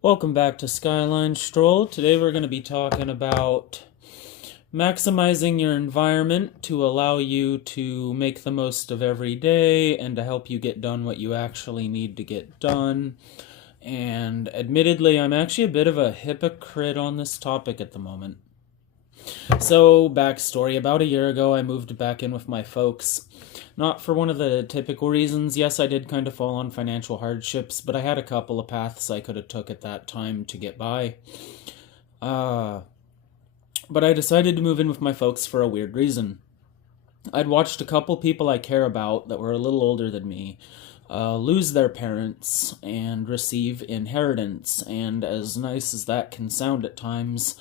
Welcome back to Skyline Stroll. Today we're going to be talking about maximizing your environment to allow you to make the most of every day and to help you get done what you actually need to get done. And admittedly, I'm actually a bit of a hypocrite on this topic at the moment. So, backstory, about a year ago, I moved back in with my folks. Not for one of the typical reasons. Yes, I did kind of fall on financial hardships, but I had a couple of paths I could have took at that time to get by. Uh, but I decided to move in with my folks for a weird reason. I'd watched a couple people I care about that were a little older than me lose their parents and receive inheritance, and as nice as that can sound at times,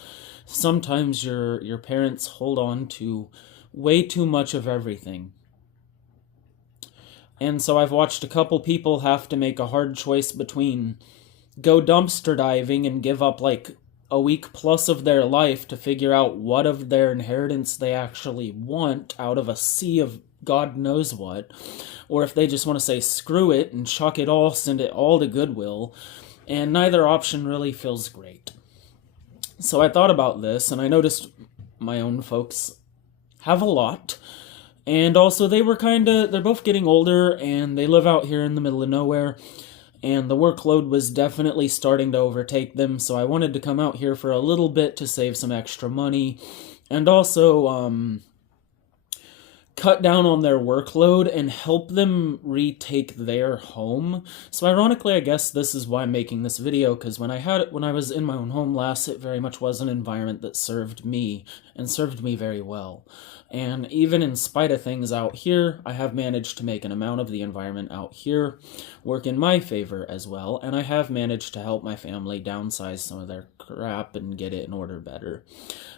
sometimes your parents hold on to way too much of everything. And so I've watched a couple people have to make a hard choice between go dumpster diving and give up like a week plus of their life to figure out what of their inheritance they actually want out of a sea of God knows what, or if they just want to say screw it and chuck it all, send it all to Goodwill, and neither option really feels great. So I thought about this, and I noticed my own folks have a lot. And also, they're both getting older, and they live out here in the middle of nowhere, and the workload was definitely starting to overtake them, so I wanted to come out here for a little bit to save some extra money, and also, cut down on their workload and help them retake their home. So ironically, I guess this is why I'm making this video, because when I was in my own home last, it very much was an environment that served me and served me very well. And even in spite of things out here, I have managed to make an amount of the environment out here work in my favor as well, and I have managed to help my family downsize some of their crap and get it in order better.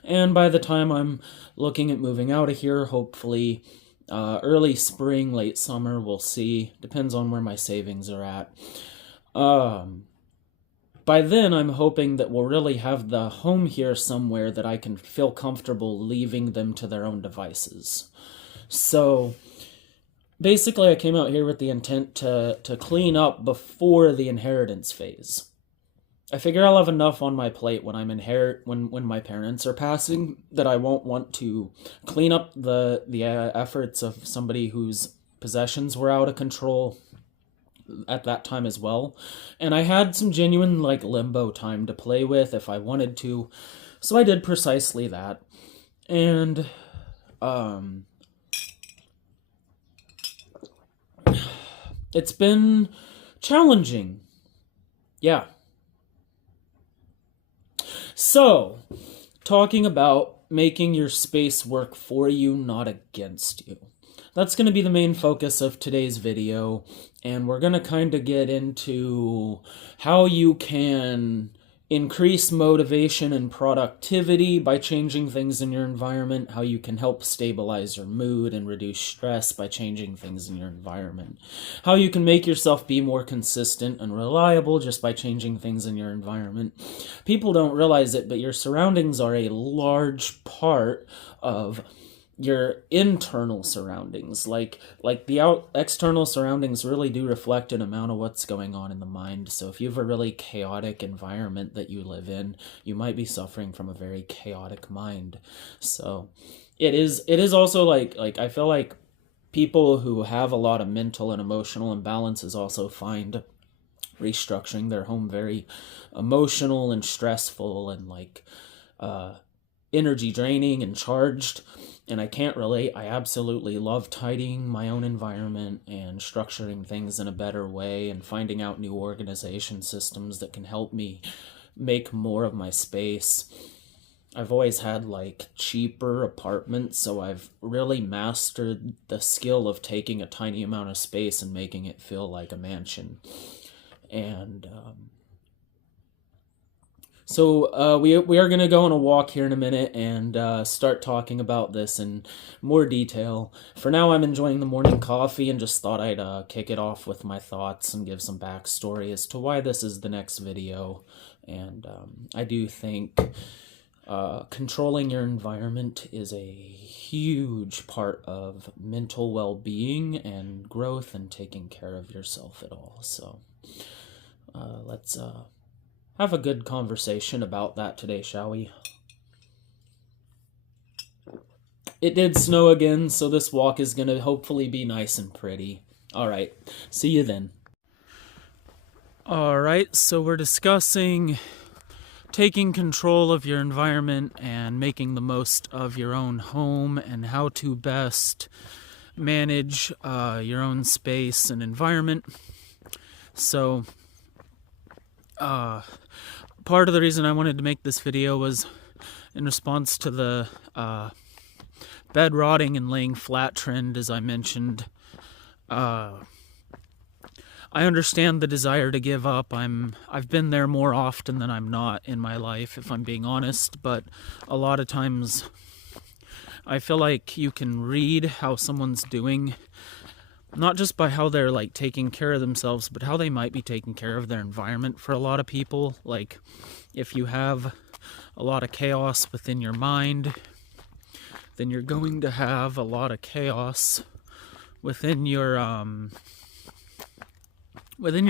And by the time I'm looking at moving out of here, hopefully early spring, late summer, we'll see. Depends on where my savings are at. By then, I'm hoping that we'll really have the home here somewhere that I can feel comfortable leaving them to their own devices. So, basically, I came out here with the intent to clean up before the inheritance phase. I figure I'll have enough on my plate when when my parents are passing that I won't want to clean up the efforts of somebody whose possessions were out of control at that time as well. And I had some genuine like limbo time to play with if I wanted to. So I did precisely that. And it's been challenging. Yeah. So, talking about making your space work for you, not against you. That's going to be the main focus of today's video, and we're going to kind of get into how you can increase motivation and productivity by changing things in your environment, how you can help stabilize your mood and reduce stress by changing things in your environment, how you can make yourself be more consistent and reliable just by changing things in your environment. People don't realize it, but your surroundings are a large part of your internal surroundings. Like the external surroundings really do reflect an amount of what's going on in the mind. So if you have a really chaotic environment that you live in, you might be suffering from a very chaotic mind. So it is also like I feel like people who have a lot of mental and emotional imbalances also find restructuring their home very emotional and stressful and energy draining and charged. And I can't relate. I absolutely love tidying my own environment and structuring things in a better way and finding out new organization systems that can help me make more of my space. I've always had cheaper apartments, so I've really mastered the skill of taking a tiny amount of space and making it feel like a mansion. And So we are going to go on a walk here in a minute and start talking about this in more detail. For now, I'm enjoying the morning coffee and just thought I'd kick it off with my thoughts and give some backstory as to why this is the next video. And I do think controlling your environment is a huge part of mental well-being and growth and taking care of yourself at all. So let's have a good conversation about that today, shall we? It did snow again, so this walk is going to hopefully be nice and pretty. Alright, see you then. Alright, so we're discussing taking control of your environment and making the most of your own home and how to best manage your own space and environment. So, part of the reason I wanted to make this video was in response to the bed rotting and laying flat trend, as I mentioned. I understand the desire to give up. I've been there more often than I'm not in my life, if I'm being honest, but a lot of times I feel like you can read how someone's doing, not just by how they're like taking care of themselves, but how they might be taking care of their environment. For a lot of people, like if you have a lot of chaos within your mind, then you're going to have a lot of chaos within your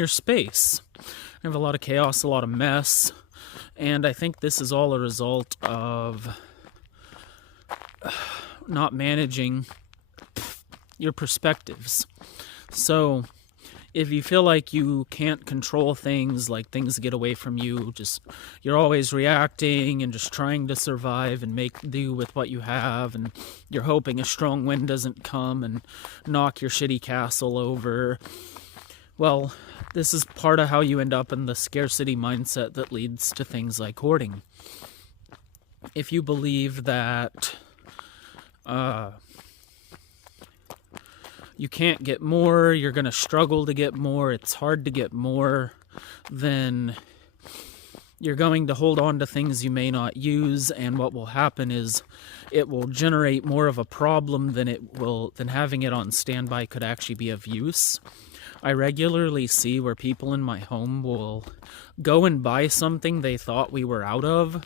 space. You have a lot of chaos, a lot of mess, and I think this is all a result of not managing your perspectives. So if you feel like you can't control things, like things get away from you, you're always reacting and just trying to survive and make do with what you have, and you're hoping a strong wind doesn't come and knock your shitty castle over, well, this is part of how you end up in the scarcity mindset that leads to things like hoarding. If you believe that you can't get more, you're going to struggle to get more, it's hard to get more, then you're going to hold on to things you may not use, and what will happen is it will generate more of a problem than having it on standby could actually be of use. I regularly see where people in my home will go and buy something they thought we were out of,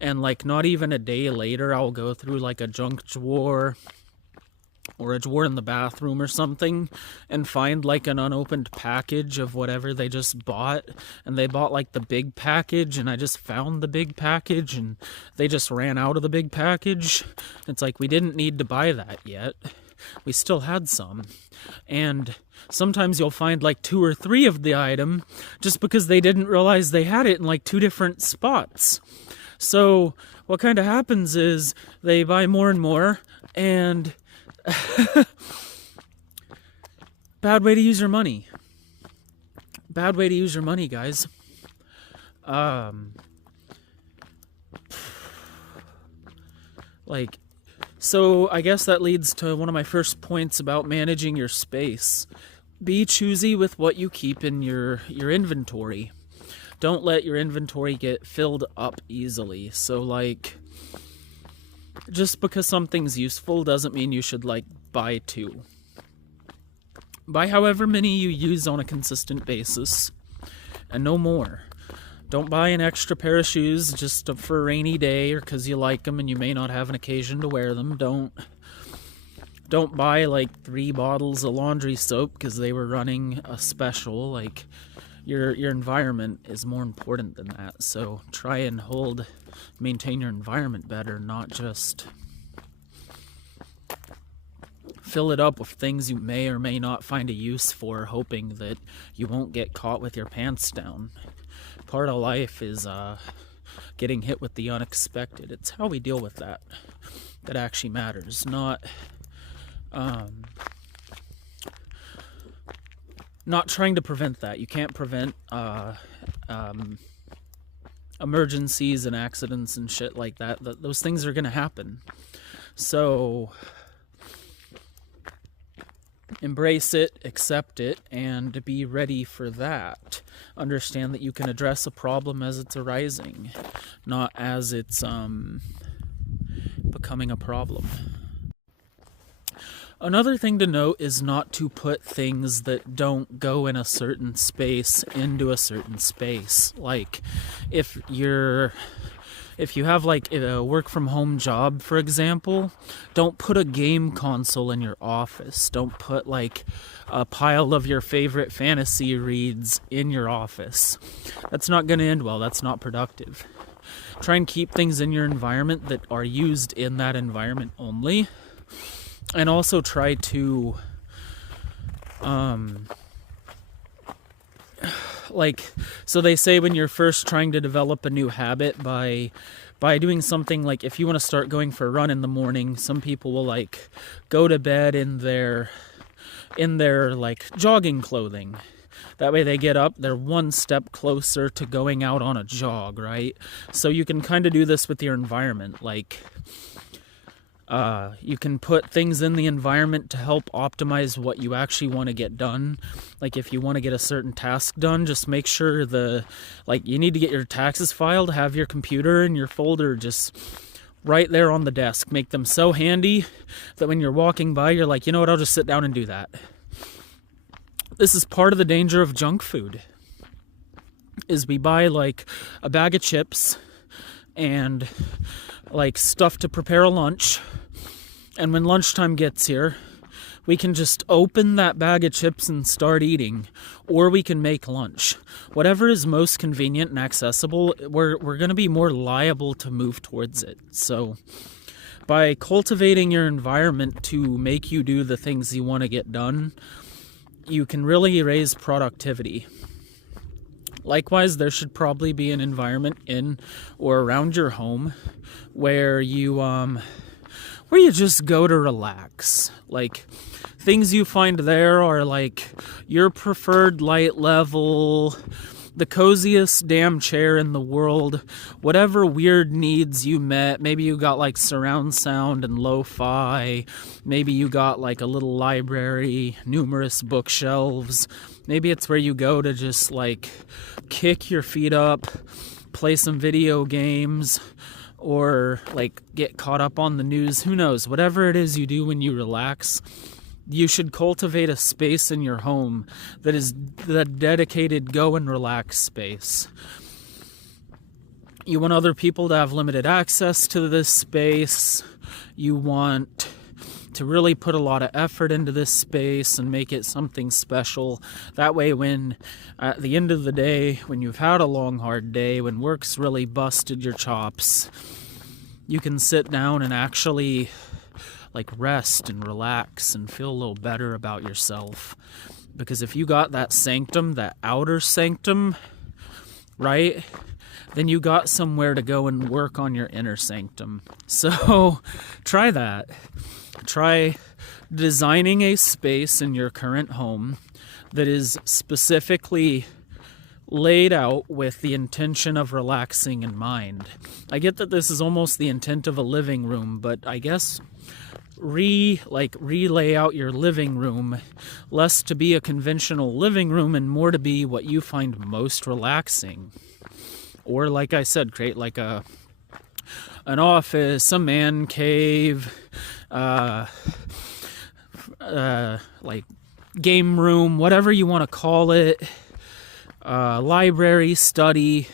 and like not even a day later I'll go through like a junk drawer or a drawer in the bathroom or something and find like an unopened package of whatever they just bought, and they bought like the big package, and I just found the big package and they just ran out of the big package. It's like, we didn't need to buy that yet, we still had some. And sometimes you'll find like 2 or 3 of the item just because they didn't realize they had it in like 2 different spots. So what kind of happens is they buy more and more, and bad way to use your money. Bad way to use your money, guys. So I guess that leads to one of my first points about managing your space. Be choosy with what you keep in your inventory. Don't let your inventory get filled up easily. So like, just because something's useful doesn't mean you should like buy 2. Buy however many you use on a consistent basis, and no more. Don't buy an extra pair of shoes just for a rainy day or because you like them and you may not have an occasion to wear them. Don't buy like 3 bottles of laundry soap because they were running a special. Like, your environment is more important than that. So try and maintain your environment better, not just fill it up with things you may or may not find a use for, hoping that you won't get caught with your pants down. Part of life is getting hit with the unexpected. It's how we deal with that actually matters, not trying to prevent that. You can't prevent emergencies and accidents and shit like that. Those things are going to happen. So embrace it, accept it, and be ready for that. Understand that you can address a problem as it's arising, not as it's becoming a problem. Another thing to note is not to put things that don't go in a certain space into a certain space. Like, if if you have like a work from home job, for example, don't put a game console in your office. Don't put like a pile of your favorite fantasy reads in your office. That's not going to end well. That's not productive. Try and keep things in your environment that are used in that environment only. And also try to so they say when you're first trying to develop a new habit by doing something like, if you want to start going for a run in the morning, some people will like go to bed in their like jogging clothing. That way they get up, they're one step closer to going out on a jog, right? So you can kind of do this with your environment. Like you can put things in the environment to help optimize what you actually want to get done. Like if you want to get a certain task done, just make sure you need to get your taxes filed, have your computer and your folder just right there on the desk. Make them so handy that when you're walking by, you're like, you know what, I'll just sit down and do that. This is part of the danger of junk food, is we buy like a bag of chips and like stuff to prepare a lunch, and when lunchtime gets here, we can just open that bag of chips and start eating, or we can make lunch. Whatever is most convenient and accessible, we're going to be more liable to move towards it. So by cultivating your environment to make you do the things you want to get done, you can really raise productivity. Likewise, there should probably be an environment in or around your home where you just go to relax. Like, things you find there are like your preferred light level, the coziest damn chair in the world, whatever weird needs you met. Maybe you got like surround sound and lo-fi. Maybe you got like a little library, numerous bookshelves. Maybe it's where you go to just like kick your feet up, play some video games, or like get caught up on the news. Who knows? Whatever it is you do when you relax, you should cultivate a space in your home that is the dedicated go and relax space. You want other people to have limited access to this space. You want to really put a lot of effort into this space and make it something special. That way, when at the end of the day, when you've had a long, hard day, when work's really busted your chops, you can sit down and actually like rest and relax and feel a little better about yourself. Because if you got that sanctum, that outer sanctum, right, then you got somewhere to go and work on your inner sanctum. So try that. Try designing a space in your current home that is specifically laid out with the intention of relaxing in mind. I get that this is almost the intent of a living room, but I guess relay out your living room less to be a conventional living room and more to be what you find most relaxing. Or like I said, create like an office, a man cave, like game room, whatever you want to call it, library, study.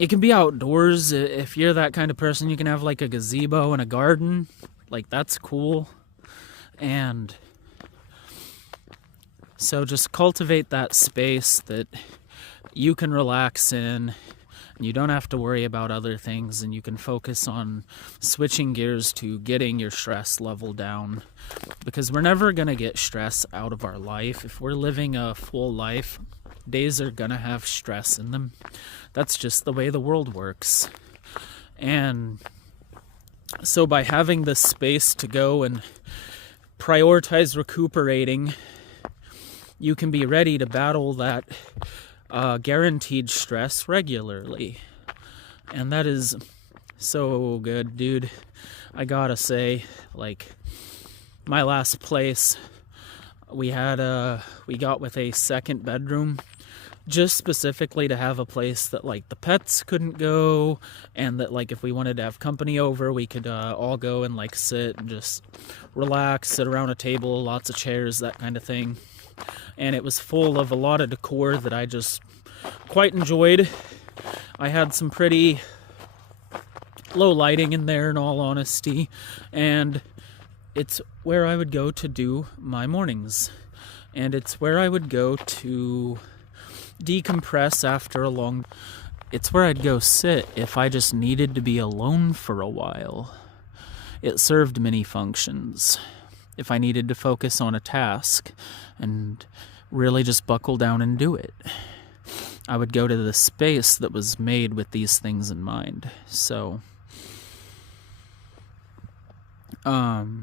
It can be outdoors. If you're that kind of person, you can have like a gazebo and a garden. Like, that's cool. And so just cultivate that space that you can relax in. You don't have to worry about other things, and you can focus on switching gears to getting your stress level down. Because we're never going to get stress out of our life. If we're living a full life, days are going to have stress in them. That's just the way the world works. And so by having this space to go and prioritize recuperating, you can be ready to battle that guaranteed stress regularly. And that is so good, dude. I gotta say, like, my last place, we got with a second bedroom just specifically to have a place that like the pets couldn't go, and that like if we wanted to have company over, we could all go and like sit and just relax, sit around a table, lots of chairs, that kind of thing. And it was full of a lot of decor that I just quite enjoyed. I had some pretty low lighting in there, in all honesty, and it's where I would go to do my mornings, and it's where I would go to decompress after a long... It's where I'd go sit if I just needed to be alone for a while. It served many functions. If I needed to focus on a task and really just buckle down and do it, I would go to the space that was made with these things in mind. So, I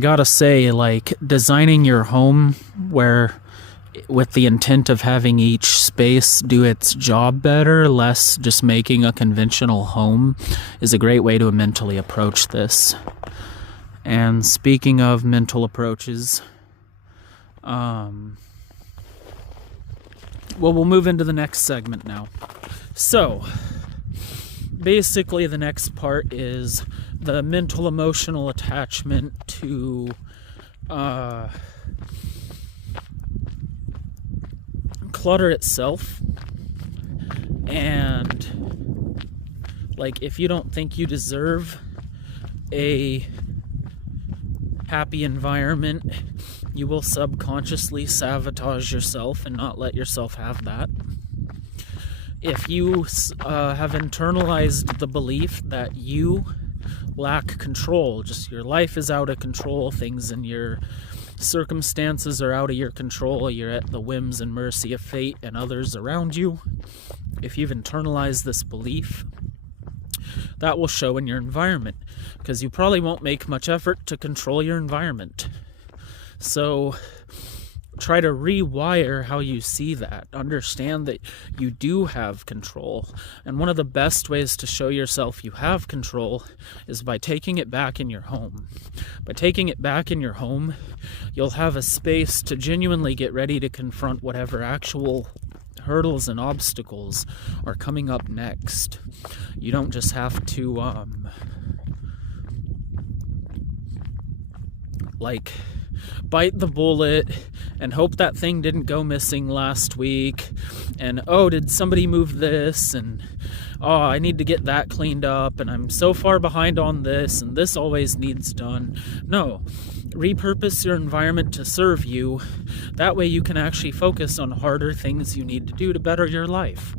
gotta say, like, designing your home where, with the intent of having each space do its job better, less just making a conventional home, is a great way to mentally approach this. And speaking of mental approaches, we'll move into the next segment now. So, basically the next part is the mental emotional attachment to clutter itself. And like, if you don't think you deserve a happy environment, you will subconsciously sabotage yourself and not let yourself have that. If you have internalized the belief that you lack control, just your life is out of control, things in your circumstances are out of your control, you're at the whims and mercy of fate and others around you, if you've internalized this belief, that will show in your environment, because you probably won't make much effort to control your environment. So try to rewire how you see that. Understand that you do have control. And one of the best ways to show yourself you have control is by taking it back in your home. By taking it back in your home, you'll have a space to genuinely get ready to confront whatever actual hurdles and obstacles are coming up next. You don't just have to bite the bullet and hope that thing didn't go missing last week, and oh, did somebody move this, and oh, I need to get that cleaned up, and I'm so far behind on this, and this always needs done. No, repurpose your environment to serve you. That way you can actually focus on harder things you need to do to better your life.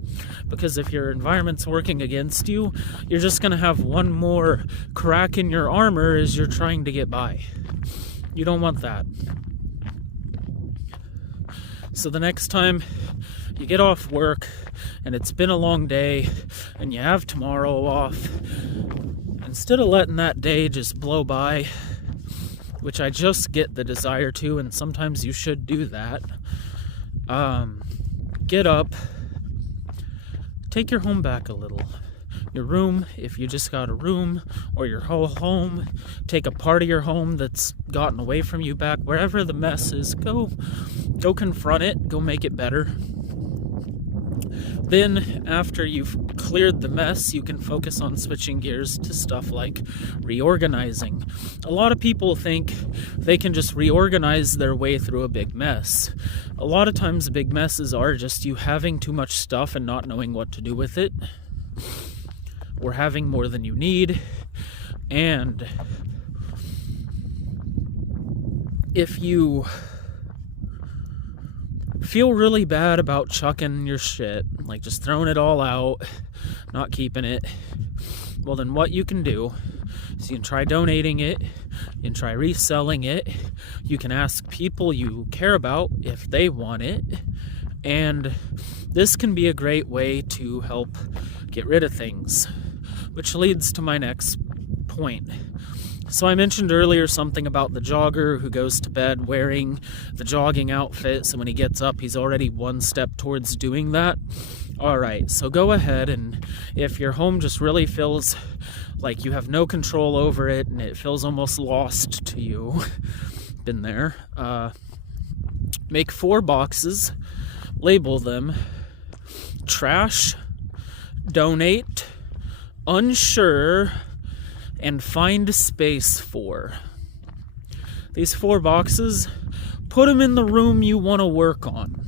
Because if your environment's working against you, you're just going to have one more crack in your armor as you're trying to get by. You don't want that. So the next time you get off work and it's been a long day and you have tomorrow off, instead of letting that day just blow by, which I just get the desire to, and sometimes you should do that, get up, take your home back a little. Your room, if you just got a room, or your whole home, take a part of your home that's gotten away from you back, wherever the mess is, go confront it, go make it better. Then, after you've cleared the mess, you can focus on switching gears to stuff like reorganizing. A lot of people think they can just reorganize their way through a big mess. A lot of times big messes are just you having too much stuff and not knowing what to do with it, or having more than you need. And if you feel really bad about chucking your shit, like just throwing it all out, not keeping it, well, then what you can do is you can try donating it, you can try reselling it, you can ask people you care about if they want it, and this can be a great way to help get rid of things. Which leads to my next point. So I mentioned earlier something about the jogger who goes to bed wearing the jogging outfit, so when he gets up, he's already one step towards doing that. Alright, so go ahead, and if your home just really feels like you have no control over it, and it feels almost lost to you, been there, make 4 boxes, label them trash, donate, unsure, and find space for. These 4 boxes, put them in the room you want to work on.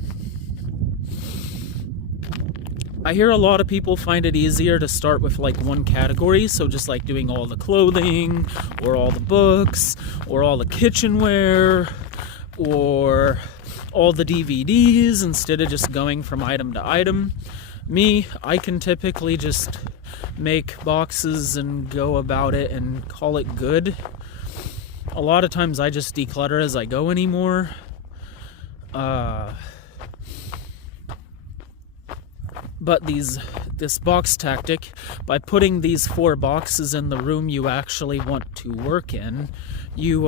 I hear a lot of people find it easier to start with like one category, so just like doing all the clothing, or all the books, or all the kitchenware, or all the DVDs, instead of just going from item to item. Me, I can typically just make boxes and go about it and call it good. A lot of times I just declutter as I go anymore. But this box tactic, by putting these 4 boxes in the room you actually want to work in, you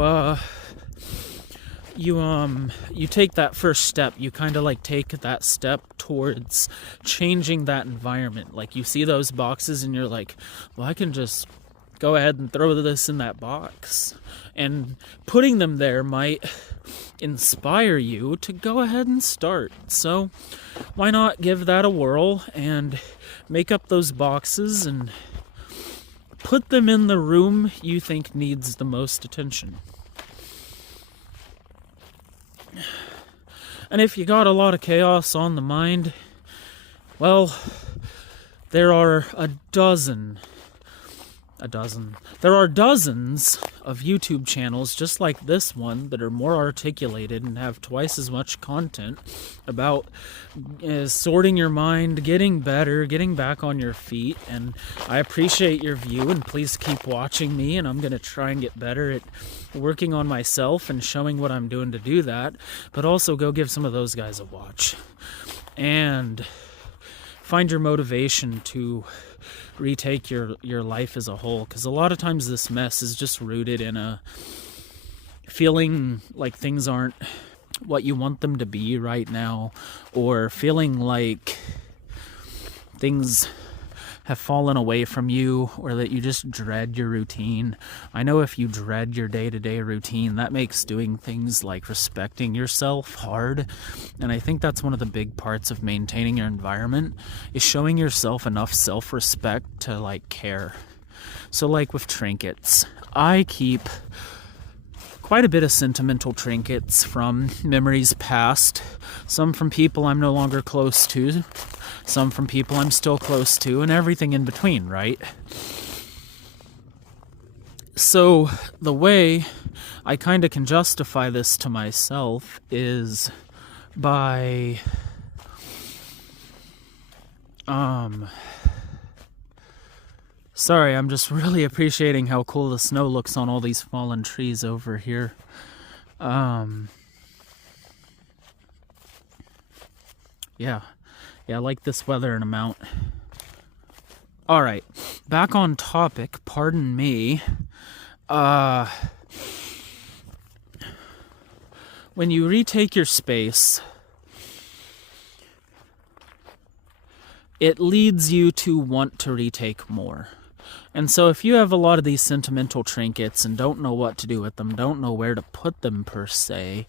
take that first step. You kind of like take that step towards changing that environment. Like you see those boxes and you're like, well, I can just go ahead and throw this in that box. And putting them there might inspire you to go ahead and start. So why not give that a whirl and make up those boxes and put them in the room you think needs the most attention. And if you got a lot of chaos on the mind, well, there are there are dozens of YouTube channels just like this one that are more articulated and have twice as much content about sorting your mind, getting better, getting back on your feet. And I appreciate your view, and please keep watching me, and I'm going to try and get better at working on myself and showing what I'm doing to do that. But also go give some of those guys a watch and find your motivation to retake your life as a whole, because a lot of times this mess is just rooted in a feeling like things aren't what you want them to be right now, or feeling like things have fallen away from you, or that you just dread your routine. I know if you dread your day-to-day routine, that makes doing things like respecting yourself hard. And I think that's one of the big parts of maintaining your environment, is showing yourself enough self-respect to like care. So like with trinkets, I keep quite a bit of sentimental trinkets from memories past, some from people I'm no longer close to, some from people I'm still close to, and everything in between, right? So the way I kind of can justify this to myself is by sorry, I'm just really appreciating how cool the snow looks on all these fallen trees over here. Yeah, I like this weather an amount. Alright, back on topic, pardon me. When you retake your space, it leads you to want to retake more. And so if you have a lot of these sentimental trinkets and don't know what to do with them, don't know where to put them per se,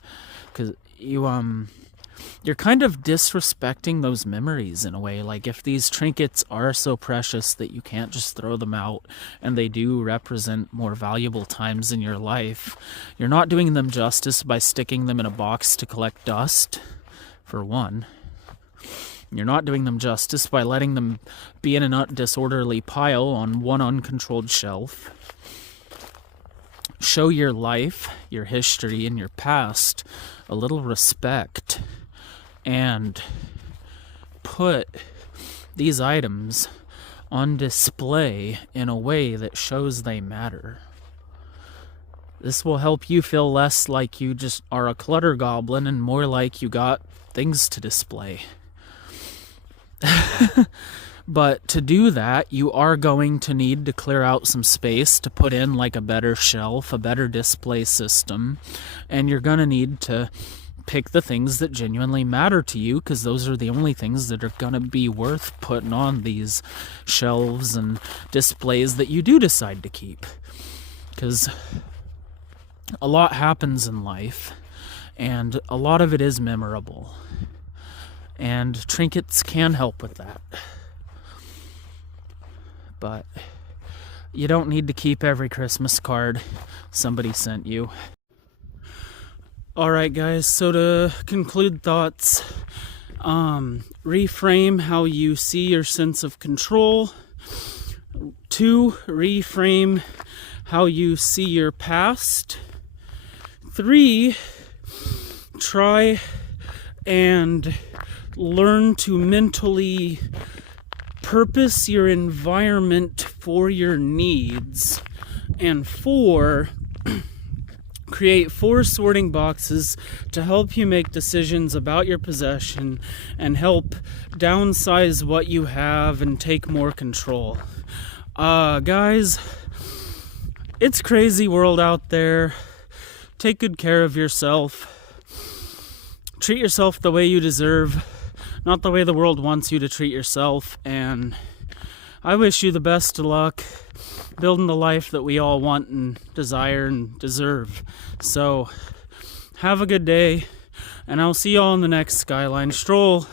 because you're kind of disrespecting those memories in a way. Like if these trinkets are so precious that you can't just throw them out, and they do represent more valuable times in your life, you're not doing them justice by sticking them in a box to collect dust, for one. You're not doing them justice by letting them be in a disorderly pile on one uncontrolled shelf. Show your life, your history, and your past a little respect, and put these items on display in a way that shows they matter. This will help you feel less like you just are a clutter goblin and more like you got things to display. But to do that, you are going to need to clear out some space to put in like a better shelf, a better display system, and you're going to need to pick the things that genuinely matter to you, because those are the only things that are going to be worth putting on these shelves and displays that you do decide to keep. Because a lot happens in life, and a lot of it is memorable. And trinkets can help with that. But you don't need to keep every Christmas card somebody sent you. Alright guys, so to conclude thoughts, Reframe how you see your sense of control. 2, reframe how you see your past. 3, try and learn to mentally purpose your environment for your needs. And 4, create 4 sorting boxes to help you make decisions about your possession and help downsize what you have and take more control. Guys, it's crazy world out there. Take good care of yourself. Treat yourself the way you deserve, not the way the world wants you to treat yourself. And I wish you the best of luck building the life that we all want and desire and deserve. So, have a good day, and I'll see you all on the next Skyline Stroll.